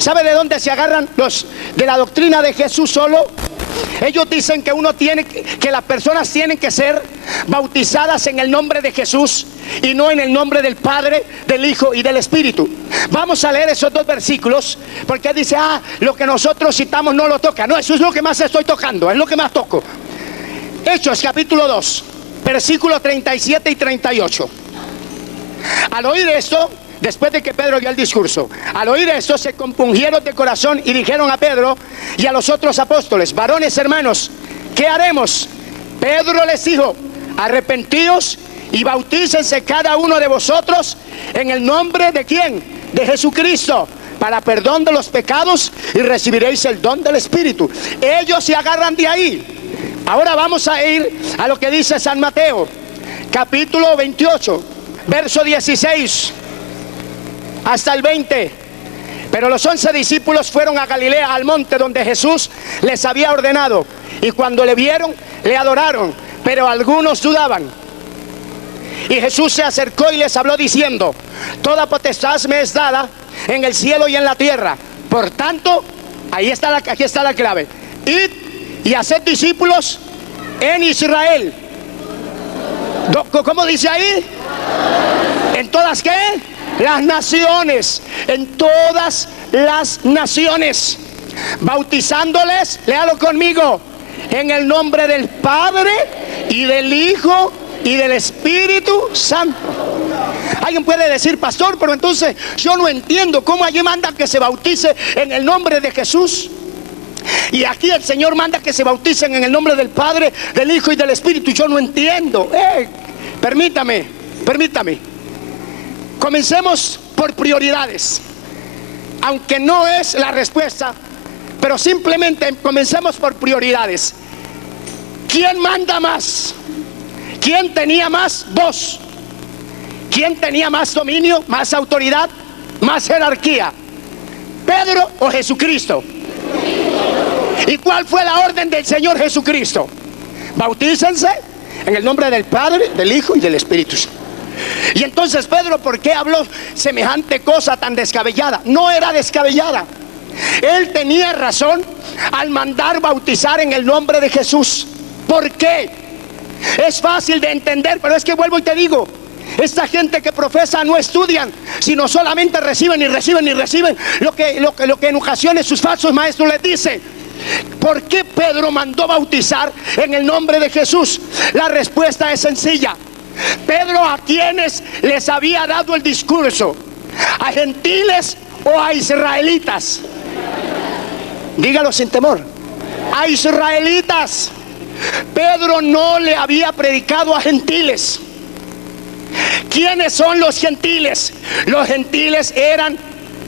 ¿Sabe de dónde se agarran los de la doctrina de Jesús solo? Ellos dicen que que las personas tienen que ser bautizadas en el nombre de Jesús y no en el nombre del Padre, del Hijo y del Espíritu. Vamos a leer esos dos versículos, porque dice, lo que nosotros citamos no lo toca. No, eso es lo que más estoy tocando, es lo que más toco. Hechos capítulo 2, versículos 37 y 38. Al oír esto, después de que Pedro dio el discurso, al oír esto se compungieron de corazón y dijeron a Pedro y a los otros apóstoles: varones hermanos, ¿qué haremos? Pedro les dijo: arrepentíos y bautícense cada uno de vosotros en el nombre de ¿quién? De Jesucristo, para perdón de los pecados, y recibiréis el don del Espíritu. Ellos se agarran de ahí. Ahora vamos a ir a lo que dice San Mateo, capítulo 28, verso 16 hasta el 20. Pero los 11 discípulos fueron a Galilea, al monte donde Jesús les había ordenado, y cuando le vieron, le adoraron, pero algunos dudaban. Y Jesús se acercó y les habló diciendo: toda potestad me es dada en el cielo y en la tierra. Por tanto, aquí está la clave: id y haced discípulos en Israel. ¿Cómo dice ahí? ¿En todas qué? Las naciones. En todas las naciones, bautizándoles, léalo conmigo, en el nombre del Padre y del Hijo y del Espíritu Santo. Alguien puede decir: pastor, pero entonces yo no entiendo cómo allí manda que se bautice en el nombre de Jesús, y aquí el Señor manda que se bauticen en el nombre del Padre, del Hijo y del Espíritu. Yo no entiendo. Permítame. Comencemos por prioridades, aunque no es la respuesta, pero simplemente comencemos por prioridades. ¿Quién manda más? ¿Quién tenía más voz? ¿Quién tenía más dominio, más autoridad, más jerarquía? ¿Pedro o Jesucristo? ¿Y cuál fue la orden del Señor Jesucristo? Bautícense en el nombre del Padre, del Hijo y del Espíritu Santo. Y entonces Pedro, ¿por qué habló semejante cosa tan descabellada? No era descabellada. Él tenía razón al mandar bautizar en el nombre de Jesús. ¿Por qué? Es fácil de entender, pero es que vuelvo y te digo, esta gente que profesa no estudian, sino solamente reciben lo que en ocasiones sus falsos maestros les dicen. ¿Por qué Pedro mandó bautizar en el nombre de Jesús? La respuesta es sencilla. Pedro, ¿a quienes les había dado el discurso? ¿A gentiles o a israelitas? Dígalo sin temor. A israelitas. Pedro no le había predicado a gentiles. ¿Quiénes son los gentiles? Los gentiles eran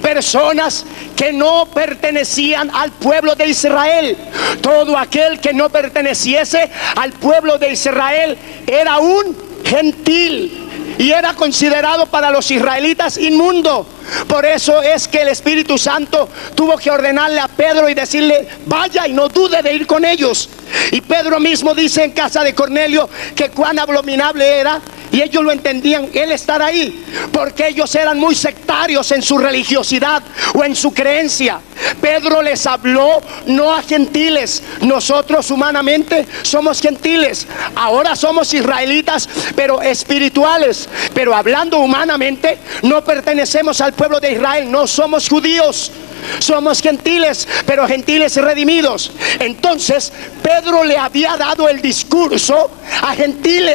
personas que no pertenecían al pueblo de Israel. Todo aquel que no perteneciese al pueblo de Israel era un gentil y era considerado para los israelitas inmundo. Por eso es que el Espíritu Santo tuvo que ordenarle a Pedro y decirle: vaya y no dude de ir con ellos. Y Pedro mismo dice en casa de Cornelio que cuán abominable era, y ellos lo entendían, él estar ahí, porque ellos eran muy sectarios en su religiosidad o en su creencia. Pedro les habló no a gentiles. Nosotros humanamente somos gentiles, ahora somos israelitas pero espirituales, pero hablando humanamente no pertenecemos al pueblo de Israel, no somos judíos. Somos gentiles, pero gentiles redimidos. Entonces Pedro le había dado el discurso a gentiles,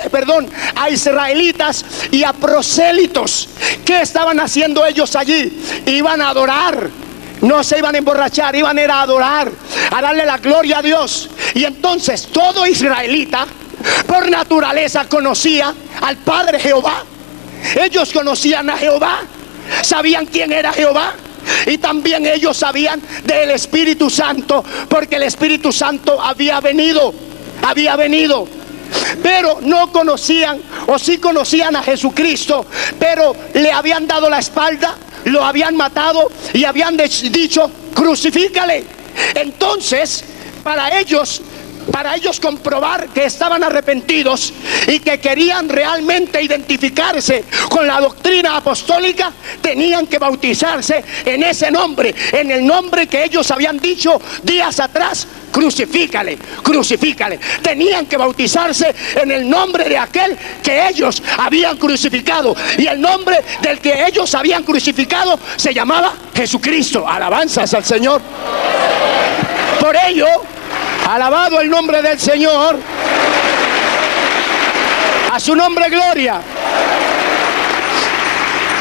a israelitas y a prosélitos. ¿Qué estaban haciendo ellos allí? Iban a adorar. No se iban a emborrachar, iban a ir a adorar, a darle la gloria a Dios. Y entonces todo israelita por naturaleza conocía al Padre Jehová. Ellos conocían a Jehová, sabían quién era Jehová. Y también ellos sabían del Espíritu Santo, porque el Espíritu Santo había venido. Pero no conocían, o sí conocían a Jesucristo, pero le habían dado la espalda, lo habían matado y habían dicho: crucifícale. Entonces, para ellos, para ellos comprobar que estaban arrepentidos y que querían realmente identificarse con la doctrina apostólica, tenían que bautizarse en ese nombre, en el nombre que ellos habían dicho días atrás: crucifícale, crucifícale. Tenían que bautizarse en el nombre de aquel que ellos habían crucificado, y el nombre del que ellos habían crucificado se llamaba Jesucristo. Alabanzas al Señor. Por ello, alabado el nombre del Señor, a su nombre gloria.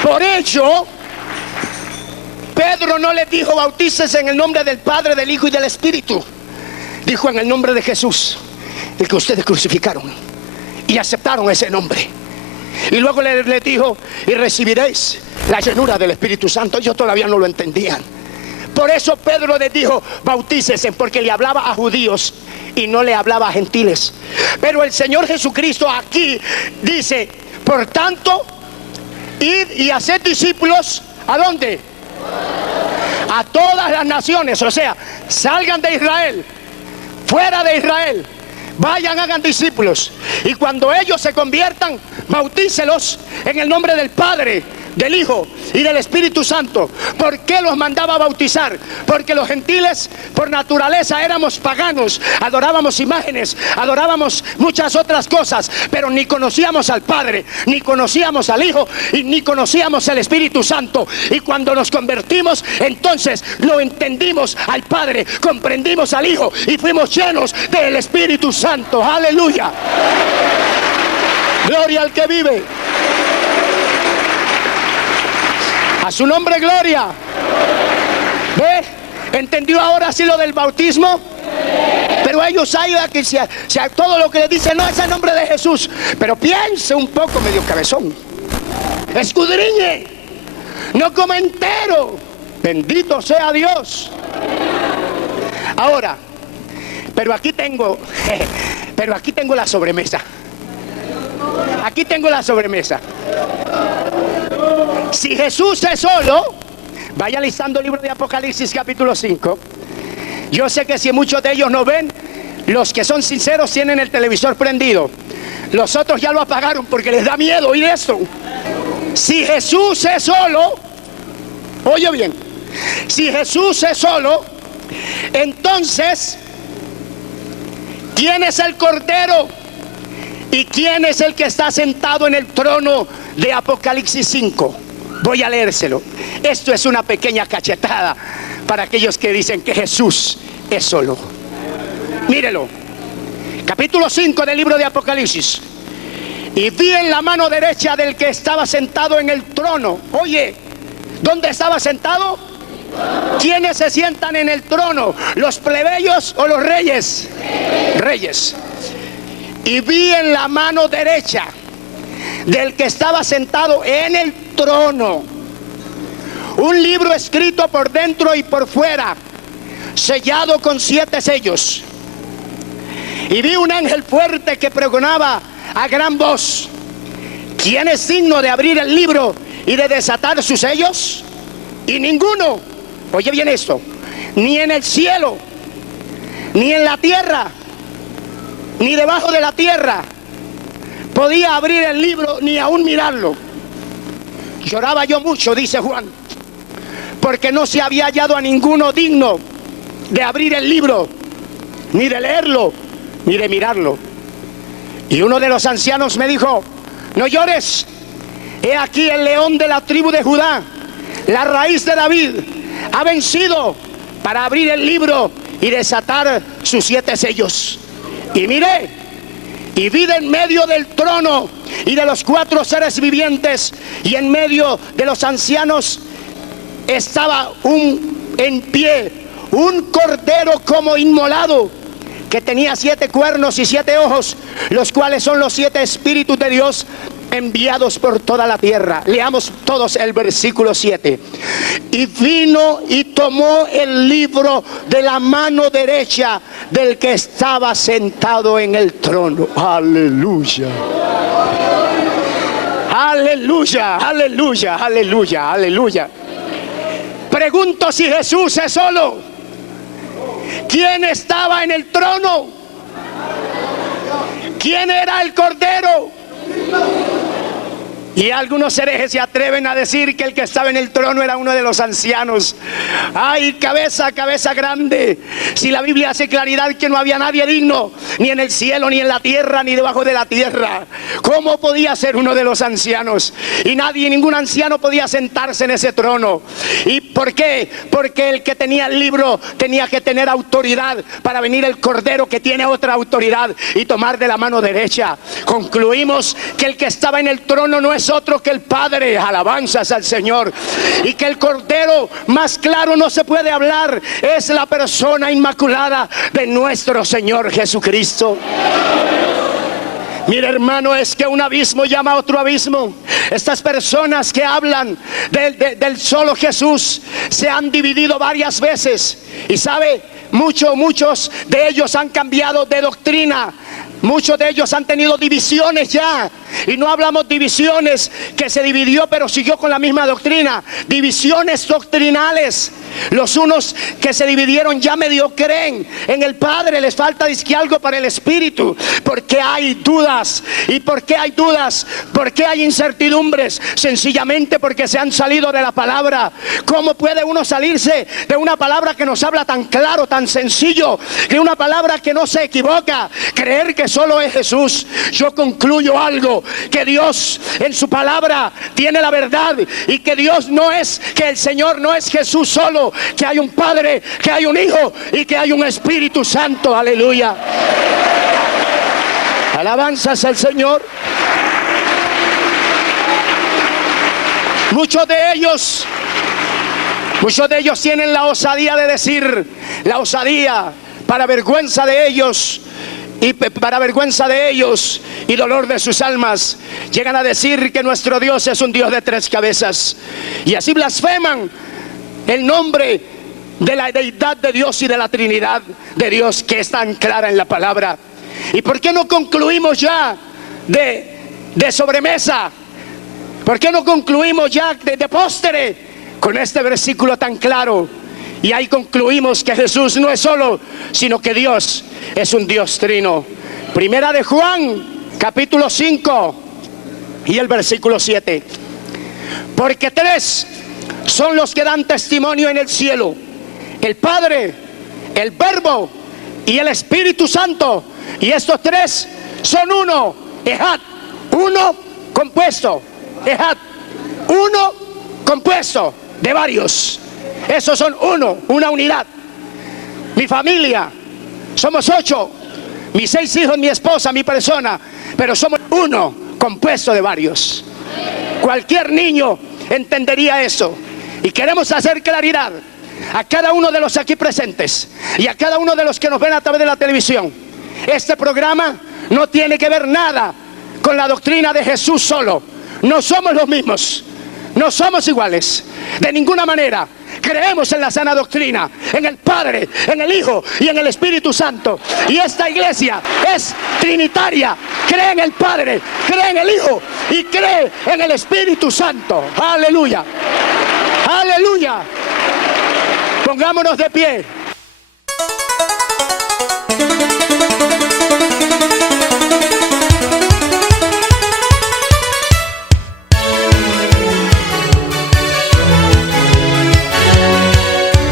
Por ello, Pedro no les dijo: bautícese en el nombre del Padre, del Hijo y del Espíritu. Dijo: en el nombre de Jesús, el que ustedes crucificaron. Y aceptaron ese nombre. Y luego les dijo: y recibiréis la llenura del Espíritu Santo. Ellos todavía no lo entendían. Por eso Pedro les dijo: bautícese, porque le hablaba a judíos y no le hablaba a gentiles. Pero el Señor Jesucristo aquí dice: por tanto, id y haced discípulos. ¿A dónde? A todas las naciones. O sea, salgan de Israel, fuera de Israel, vayan, hagan discípulos, y cuando ellos se conviertan, bautícelos en el nombre del Padre, del Hijo y del Espíritu Santo. ¿Por qué los mandaba a bautizar? Porque los gentiles por naturaleza éramos paganos, adorábamos imágenes, adorábamos muchas otras cosas, pero ni conocíamos al Padre, ni conocíamos al Hijo, y ni conocíamos al Espíritu Santo. Y cuando nos convertimos, entonces lo entendimos al Padre, comprendimos al Hijo y fuimos llenos del Espíritu Santo. Aleluya. Gloria al que vive. A su nombre gloria. ¿Ve? ¿Entendió ahora sí lo del bautismo? Pero ellos saben que todo lo que le dicen: no, es el nombre de Jesús. Pero piense un poco, medio cabezón, escudriñe, no come entero. Bendito sea Dios. Ahora, pero aquí tengo la sobremesa. Aquí tengo la sobremesa. Si Jesús es solo, vaya listando el libro de Apocalipsis capítulo 5. Yo sé que si muchos de ellos no ven, los que son sinceros tienen el televisor prendido. Los otros ya lo apagaron porque les da miedo oír esto. Si Jesús es solo, oye bien, si Jesús es solo, entonces, ¿quién es el Cordero? ¿Y quién es el que está sentado en el trono de Apocalipsis 5? Voy a leérselo. Esto es una pequeña cachetada para aquellos que dicen que Jesús es solo. Mírelo. Capítulo 5 del libro de Apocalipsis. Y vi en la mano derecha del que estaba sentado en el trono. Oye, ¿dónde estaba sentado? ¿Quiénes se sientan en el trono? ¿Los plebeyos o los reyes? Reyes. Y vi en la mano derecha del que estaba sentado en el trono un libro escrito por dentro y por fuera, sellado con 7 sellos. Y vi un ángel fuerte que pregonaba a gran voz: ¿quién es digno de abrir el libro y de desatar sus sellos? Y ninguno, oye bien esto, ni en el cielo, ni en la tierra, ni debajo de la tierra, podía abrir el libro ni aún mirarlo. Lloraba yo mucho, dice Juan, porque no se había hallado a ninguno digno de abrir el libro, ni de leerlo, ni de mirarlo. Y uno de los ancianos me dijo: no llores, he aquí el león de la tribu de Judá, la raíz de David, ha vencido para abrir el libro y desatar sus 7 sellos. Y miré, y vi en medio del trono y de los 4 seres vivientes y en medio de los ancianos estaba en pie un cordero como inmolado, que tenía 7 cuernos y 7 ojos, los cuales son los 7 espíritus de Dios enviados por toda la tierra. Leamos todos el versículo 7. Y vino y tomó el libro de la mano derecha del que estaba sentado en el trono. Aleluya. Aleluya, aleluya, aleluya, aleluya. Pregunto si Jesús es solo. ¿Quién estaba en el trono? ¿Quién era el Cordero? Y algunos herejes se atreven a decir que el que estaba en el trono era uno de los ancianos. ¡Ay, cabeza grande! Si la Biblia hace claridad que no había nadie digno, ni en el cielo, ni en la tierra, ni debajo de la tierra, ¿cómo podía ser uno de los ancianos? Y ningún anciano podía sentarse en ese trono. ¿Y por qué? Porque el que tenía el libro tenía que tener autoridad para venir el Cordero, que tiene otra autoridad, y tomar de la mano derecha. Concluimos que el que estaba en el trono no es otro que el Padre. Alabanzas al Señor. Y que el Cordero, más claro no se puede hablar, es la persona inmaculada de nuestro Señor Jesucristo. Mira, hermano, es que un abismo llama a otro abismo. Estas personas que hablan del solo Jesús se han dividido varias veces. Y sabe, muchos de ellos han cambiado de doctrina. Muchos de ellos han tenido divisiones ya. Y no hablamos divisiones que se dividió pero siguió con la misma doctrina. Divisiones doctrinales. Los unos que se dividieron ya medio creen en el Padre, les falta algo para el Espíritu. Porque hay dudas. ¿Y por qué hay dudas? ¿Por qué hay incertidumbres? Sencillamente porque se han salido de la palabra. ¿Cómo puede uno salirse de una palabra que nos habla tan claro, tan sencillo, de una palabra que no se equivoca? Creer que solo es Jesús. Yo concluyo algo, que Dios en su palabra tiene la verdad, y que Dios no es, que el Señor no es Jesús solo, que hay un Padre, que hay un Hijo y que hay un Espíritu Santo. Aleluya. Alabanzas al Señor. Muchos de ellos tienen la osadía de decir, la osadía, para vergüenza de ellos y dolor de sus almas, llegan a decir que nuestro Dios es un Dios de 3 cabezas, y así blasfeman el nombre de la deidad de Dios y de la Trinidad de Dios, que es tan clara en la palabra. ¿Y por qué no concluimos ya de sobremesa? ¿Por qué no concluimos ya de postre con este versículo tan claro? Y ahí concluimos que Jesús no es solo, sino que Dios es un Dios trino. Primera de Juan, capítulo 5 y el versículo 7. Porque 3 son los que dan testimonio en el cielo: el Padre, el Verbo y el Espíritu Santo. Y estos 3 son uno. Ejad, uno compuesto. Ejad, uno compuesto de varios. Esos son uno, una unidad. Mi familia, somos 8. Mis 6 hijos, mi esposa, mi persona. Pero somos uno, compuesto de varios. Cualquier niño entendería eso. Y queremos hacer claridad a cada uno de los aquí presentes y a cada uno de los que nos ven a través de la televisión. Este programa no tiene que ver nada con la doctrina de Jesús solo. No somos los mismos. No somos iguales. De ninguna manera. Creemos en la sana doctrina, en el Padre, en el Hijo y en el Espíritu Santo. Y esta iglesia es trinitaria. Cree en el Padre, cree en el Hijo y cree en el Espíritu Santo. Aleluya. Aleluya. Pongámonos de pie.